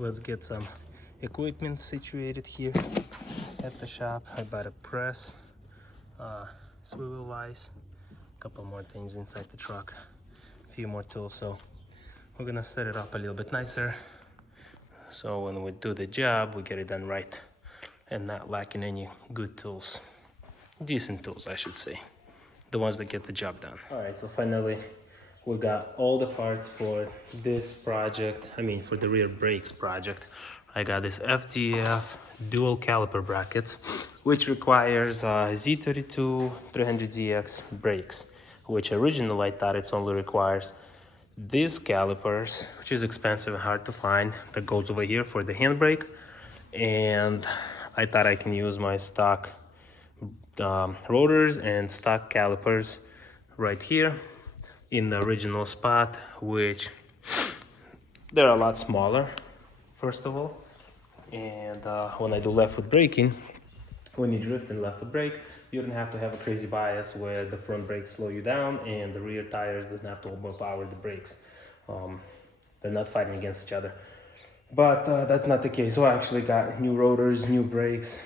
let's get some equipment situated here at the shop. I bought a press, swivel vise, a couple more things inside the truck, a few more tools. So we're gonna set it up a little bit nicer, so when we do the job, we get it done right and not lacking any good tools. Decent tools, I should say. The ones that get the job done. All right, so finally, we got all the parts for this project. I mean, for the rear brakes project. I got this FTF dual caliper brackets, which requires Z32 300ZX brakes, which originally I thought it only requires these calipers, which is expensive and hard to find, that goes over here for the handbrake. And I thought I can use my stock rotors and stock calipers right here in the original spot, which they're a lot smaller, first of all. And when I do left foot braking, when you drift in left foot brake, you don't have to have a crazy bias where the front brakes slow you down and the rear tires doesn't have to overpower the brakes. They're not fighting against each other. But that's not the case. So I actually got new rotors, new brakes,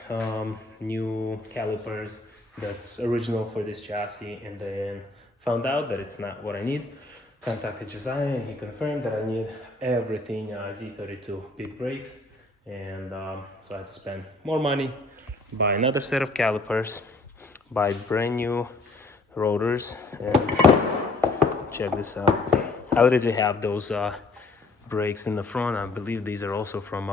new calipers that's original for this chassis, and then found out that it's not what I need. Contacted Josiah and he confirmed that I need everything Z32 big brakes, and so I had to spend more money, buy another set of calipers, buy brand new rotors, and check this out. I already have those brakes in the front. I believe these are also from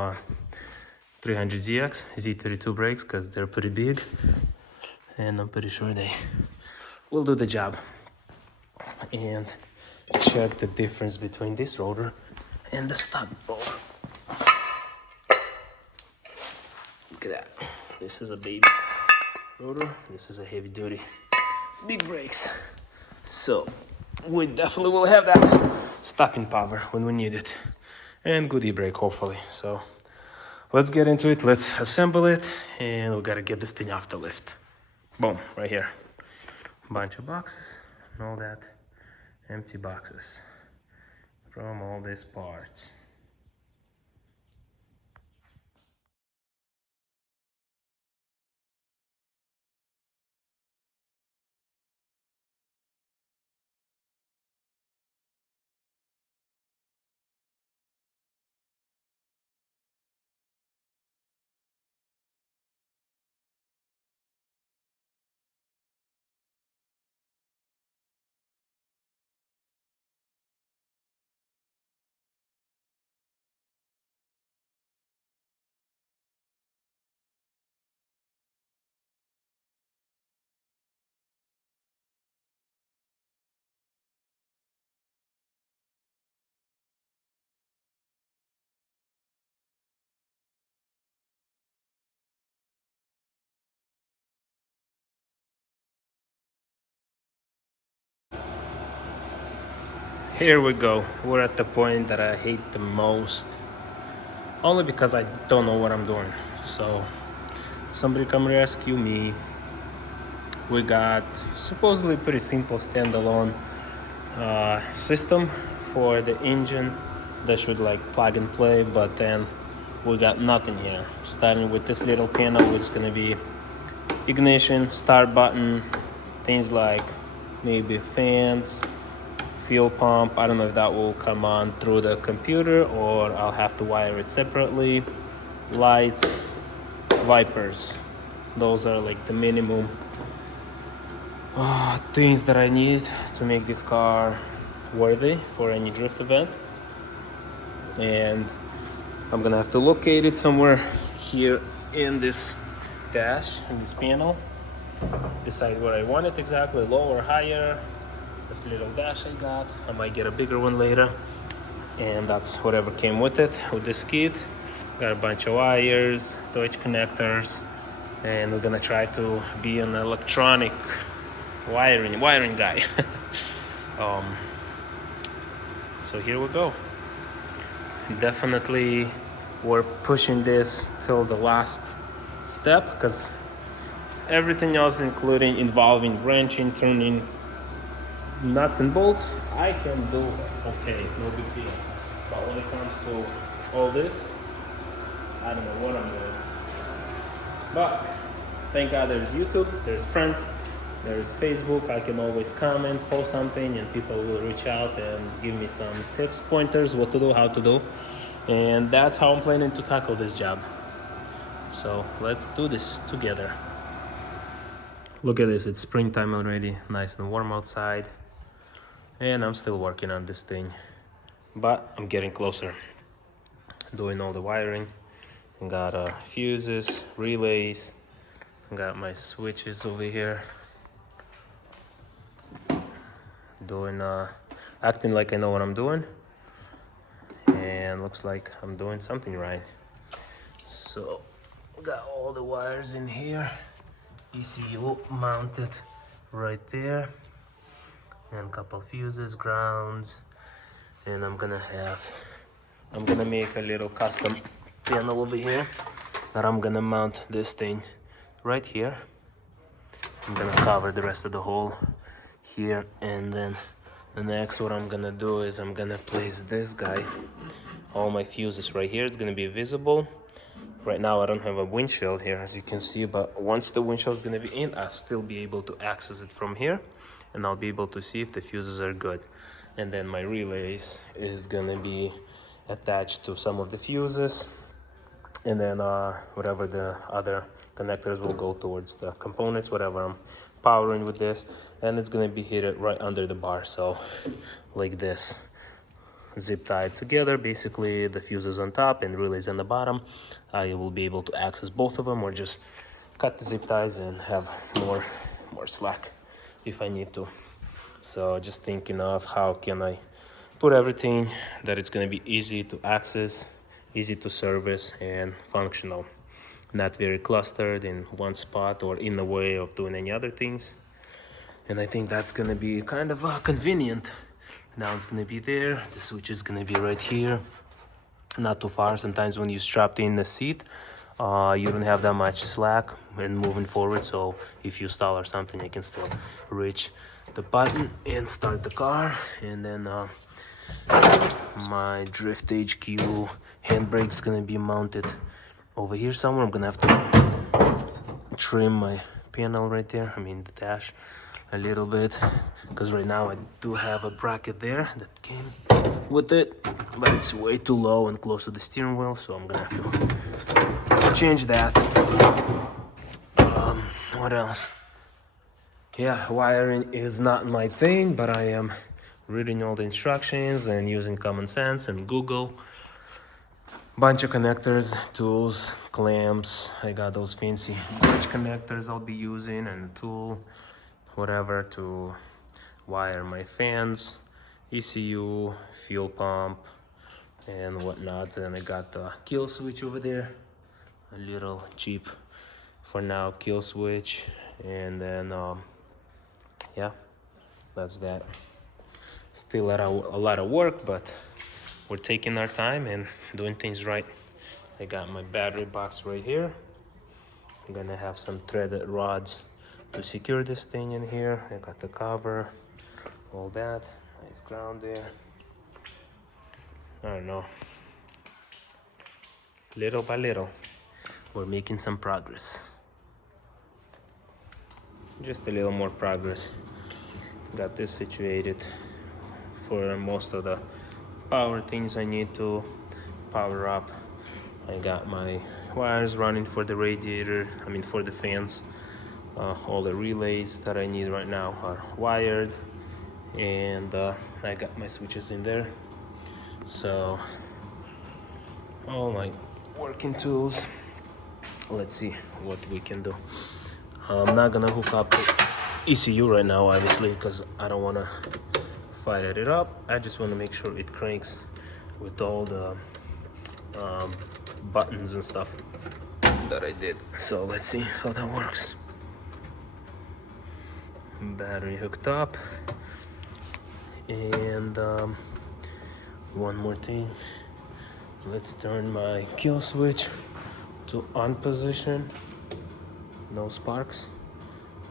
300ZX Z32 brakes because they're pretty big, and I'm pretty sure they will do the job. And check the difference between this rotor and the stock rotor. Look at that. This is a baby rotor, this is a heavy duty big brakes. So we definitely will have that stopping power when we need it, and good e-brake hopefully. So let's get into it, let's assemble it, and we gotta get this thing off the lift. Boom, right here. Bunch of boxes and all that, empty boxes from all these parts. Here we go. We're at the point that I hate the most, only because I don't know what I'm doing. So somebody come rescue me. We got supposedly pretty simple standalone system for the engine that should like plug and play, but then we got nothing here. Starting with this little panel, which is gonna be ignition, start button, things like maybe fans, fuel pump. I don't know if that will come on through the computer or I'll have to wire it separately. Lights, wipers. Those are like the minimum things that I need to make this car worthy for any drift event. And I'm gonna have to locate it somewhere here in this dash, in this panel. Decide where I want it exactly, low or higher. This little dash I got, I might get a bigger one later, and that's whatever came with it, with this kit. Got a bunch of wires, Deutsch connectors, and we're gonna try to be an electronic wiring guy. So here we go. Definitely we're pushing this till the last step, because everything else, including involving wrenching, turning nuts and bolts, I can do okay, no big deal. But when it comes to all this, I don't know what I'm doing. But thank God there's YouTube, there's friends, there's Facebook. I can always comment, post something, and people will reach out and give me some tips, pointers, what to do, how to do. And that's how I'm planning to tackle this job. So let's do this together. Look at this, it's springtime already, nice and warm outside. And I'm still working on this thing, but I'm getting closer. Doing all the wiring. Got fuses, relays, got my switches over here. Doing, acting like I know what I'm doing. And looks like I'm doing something right. So, got all the wires in here. ECU mounted right there. And a couple fuses, grounds. And I'm gonna make a little custom panel over here that I'm gonna mount this thing right here. I'm gonna cover the rest of the hole here, and then the next what I'm gonna do is I'm gonna place this guy, all my fuses right here. It's gonna be visible. Right now I don't have a windshield here, as you can see, but once the windshield is gonna be in, I'll still be able to access it from here, and I'll be able to see if the fuses are good. And then my relays is gonna be attached to some of the fuses, and then whatever the other connectors will go towards the components, whatever I'm powering with this, and it's gonna be heated right under the bar, so like this, zip tied together. Basically the fuses on top and relays on the bottom. I will be able to access both of them, or just cut the zip ties and have more slack if I need to. So just thinking of how can I put everything that it's going to be easy to access, easy to service, and functional, not very clustered in one spot or in the way of doing any other things. And I think that's going to be kind of convenient. Now it's going to be there, the switch is going to be right here, not too far. Sometimes when you strapped in the seat, you don't have that much slack when moving forward, so if you stall or something, you can still reach the button and start the car. And then my Drift HQ handbrake is gonna be mounted over here somewhere. I'm gonna have to trim my panel right there, I mean the dash, a little bit, because right now I do have a bracket there that came with it, but it's way too low and close to the steering wheel, so I'm gonna have to change that. What else? Yeah, wiring is not my thing, but I am reading all the instructions and using common sense and Google. Bunch of connectors, tools, clamps. I got those fancy bridge connectors I'll be using, and a tool, whatever, to wire my fans, ECU, fuel pump, and whatnot. And I got the kill switch over there, a little cheap for now kill switch. And then yeah, that's that. Still a lot of work, but we're taking our time and doing things right. I got my battery box right here. I'm gonna have some threaded rods to secure this thing in here. I got the cover, all that. Nice ground there. I don't know. Little by little, we're making some progress. Just a little more progress. Got this situated for most of the power things I need to power up. I got my wires running for the radiator, I mean for the fans. All the relays that I need right now are wired, and I got my switches in there. So all my working tools. Let's see what we can do. I'm not gonna hook up the ECU right now, obviously, because I don't want to fire it up. I just want to make sure it cranks with all the buttons and stuff that I did. So let's see how that works. Battery hooked up, and one more thing. Let's turn my kill switch to on position. No sparks,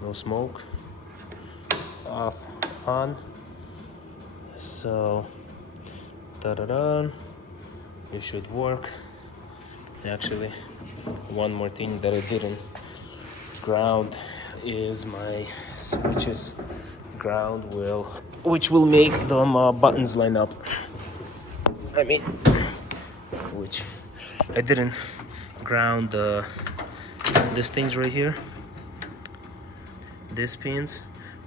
no smoke. Off, on. So, it should work. Actually, one more thing that I didn't ground is my switches. Which will make the buttons line up. I mean, which I didn't ground these things right here, these pins,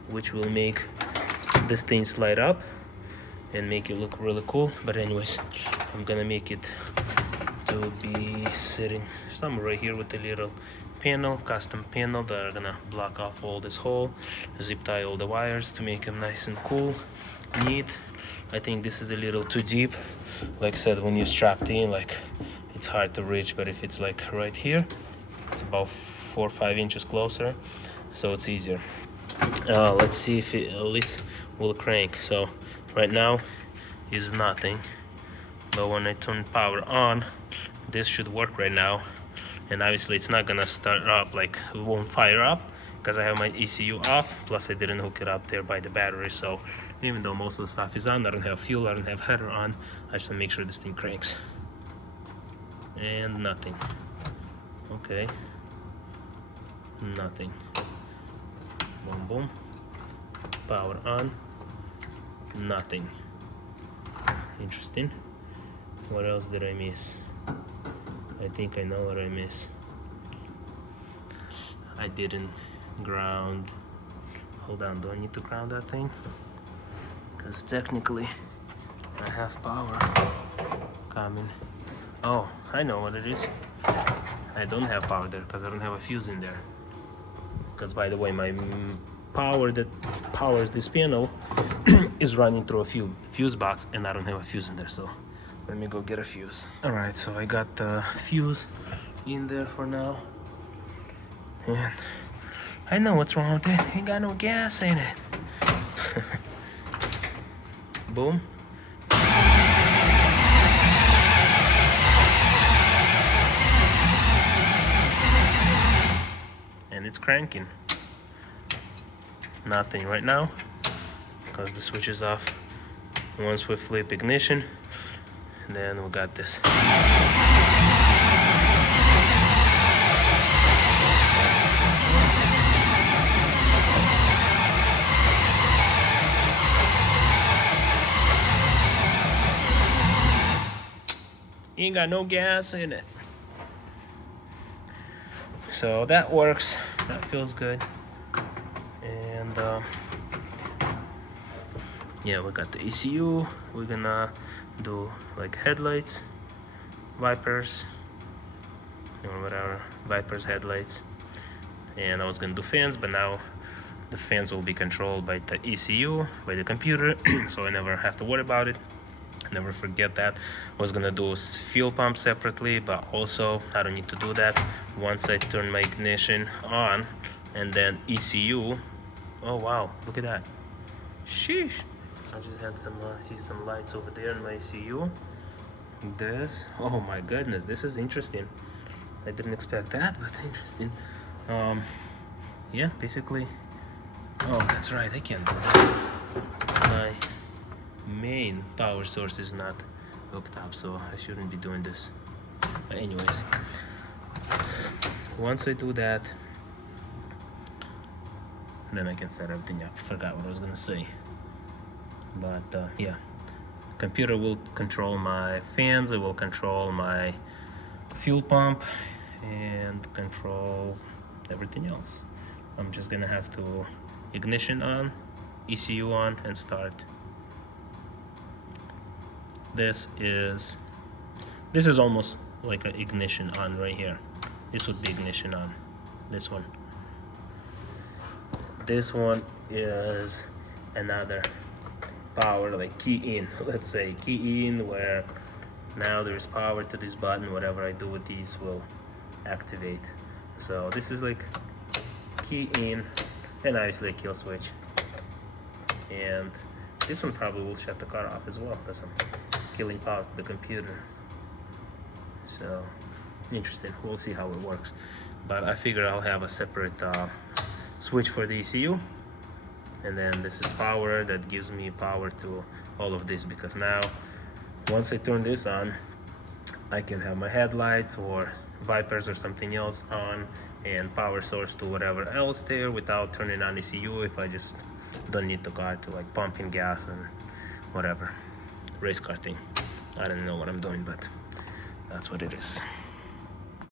which will make this thing slide up and make it look really cool. But anyways, I'm gonna make it to be sitting somewhere right here with a little panel, custom panel that are gonna block off all this hole, zip tie all the wires to make them nice and cool, neat. I think this is a little too deep. Like I said, when you're strapped in, like, it's hard to reach, but if it's like right here, it's about 4 or 5 inches closer, so it's easier. Let's see if it at least will crank. So right now is nothing, but when I turn power on, this should work right now. And obviously it's not gonna start up, like it won't fire up because I have my ECU off, plus I didn't hook it up there by the battery. So even though most of the stuff is on, I don't have fuel, I don't have header on, I just want to make sure this thing cranks. And nothing. Okay, nothing. Boom, boom. Power on. Nothing. Interesting. What else did I miss? I think I know what I missed. I didn't ground. Hold on, do I need to ground that thing? Because technically I have power coming. Oh, I know what it is. I don't have power there because I don't have a fuse in there. Because by the way, my power that powers this panel is running through a fuse box, and I don't have a fuse in there, so let me go get a fuse. All right, so I got the fuse in there for now, and I know what's wrong with it. Ain't got no gas in it. Boom. And it's cranking. Nothing right now because the switch is off. Once we flip ignition, then we got this. You ain't got no gas in it. So that works. That feels good. And yeah, we got the ECU. We're gonna do like headlights, wipers, or whatever, wipers, headlights. And I was gonna do fans, but now the fans will be controlled by the ECU, by the computer, so I never have to worry about it. Never forget that. I was gonna do fuel pump separately, but also I don't need to do that. Once I turn my ignition on, and then ECU. Oh wow, look at that. Sheesh. I just had some see some lights over there in my ECU. This, oh my goodness, this is interesting. I didn't expect that, but interesting. Yeah, basically. Oh, that's right, I can't do that. My main power source is not hooked up, so I shouldn't be doing this. But anyways, once I do that, then I can set everything up. Forgot what I was gonna say, but yeah, computer will control my fans, it will control my fuel pump, and control everything else. I'm just gonna have to ignition on, ECU on, and start. This is almost like an ignition on right here. This would be ignition on. This one. This one is another power, like key in. Let's say key in, where now there's power to this button. Whatever I do with these will activate. So this is like key in, and obviously a kill switch. And this one probably will shut the car off as well because I'm killing power to the computer. So interesting. We'll see how it works. But I figure I'll have a separate switch for the ECU, and then this is power that gives me power to all of this, because now once I turn this on, I can have my headlights or Vipers or something else on, and power source to whatever else there without turning on ECU if I just don't need the car to like pumping gas and whatever. Race car thing. I don't know what I'm doing, but that's what it is.